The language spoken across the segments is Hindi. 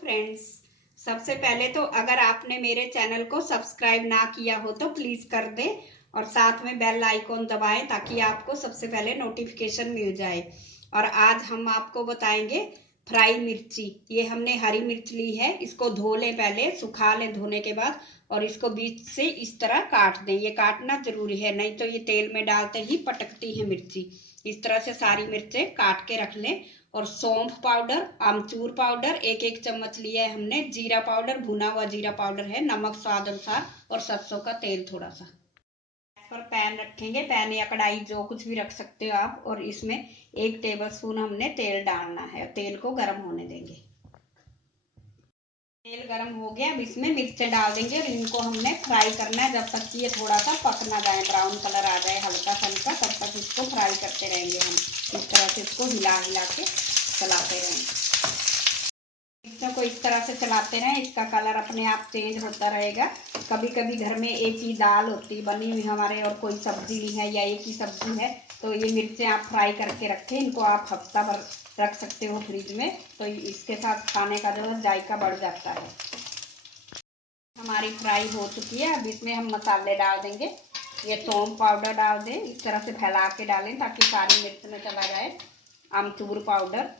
फ्रेंड्स, सबसे पहले तो अगर आपने मेरे चैनल को सब्सक्राइब ना किया हो तो प्लीज कर दें और साथ में बेल आइकॉन दबाएं ताकि आपको सबसे पहले नोटिफिकेशन मिल जाए। और आज हम आपको बताएंगे फ्राई मिर्ची। ये हमने हरी मिर्च ली है, इसको धो लें, पहले सुखा लें धोने के बाद, और इसको बीच से इस तरह काट दें। ये काटना जरूरी है, नहीं तो ये तेल में डालते ही पटकती है मिर्ची। इस तरह से सारी मिर्चें काट के रख लें। और सौंफ पाउडर, आमचूर पाउडर एक एक चम्मच लिया है हमने, जीरा पाउडर, भुना हुआ जीरा पाउडर है, नमक स्वाद अनुसार, और सरसों का तेल थोड़ा सा। पर पैन रखेंगे, पैन या कढ़ाई जो कुछ भी रख सकते हो आप, और इसमें 1 टेबलस्पून हमने तेल डालना है। तेल को गर्म होने देंगे। तेल गर्म हो गया, अब इसमें मिर्चें डाल देंगे और इनको हमने फ्राई करना है जब तक कि ये थोड़ा सा पक ना जाए, ब्राउन कलर आ जाए हल्का सा इनका, तब तक इसको फ्राई करते रहेंगे हम। इस तरह से इसको हिला हिला के चलाते रहेंगे। मिर्चों को इस तरह से चलाते रहें, इसका कलर अपने आप चेंज होता रहेगा। कभी कभी घर में एक ही दाल होती बनी हुई हमारे और कोई सब्जी नहीं है या एक ही सब्जी है, तो ये मिर्चें आप फ्राई करके रखें। इनको आप हफ्ता भर रख सकते हो फ्रिज में, तो इसके साथ खाने का जो है जायका बढ़ जाता है। हमारी फ्राई हो चुकी है, अब इसमें हम मसाले डाल देंगे। ये सौंफ पाउडर डाल दें, इस तरह से फैला के डालें ताकि सारी मिर्च में चला जाए। आमचूर पाउडर,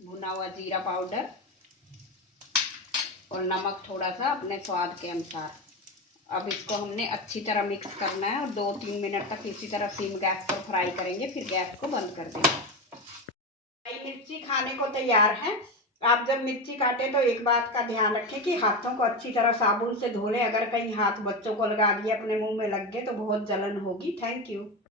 भुना हुआ जीरा पाउडर, और नमक थोड़ा सा अपने स्वाद के अनुसार। अब इसको हमने अच्छी तरह मिक्स करना है और 2-3 मिनट तक इसी तरह सिम गैस पर फ्राई करेंगे, फिर गैस को बंद कर देंगे। फ्राई मिर्ची खाने को तैयार है। आप जब मिर्ची काटे तो एक बात का ध्यान रखें कि हाथों को अच्छी तरह साबुन से धो लें। अगर कहीं हाथ बच्चों को लगा दिए, अपने मुंह में लग गए तो बहुत जलन होगी। Thank you.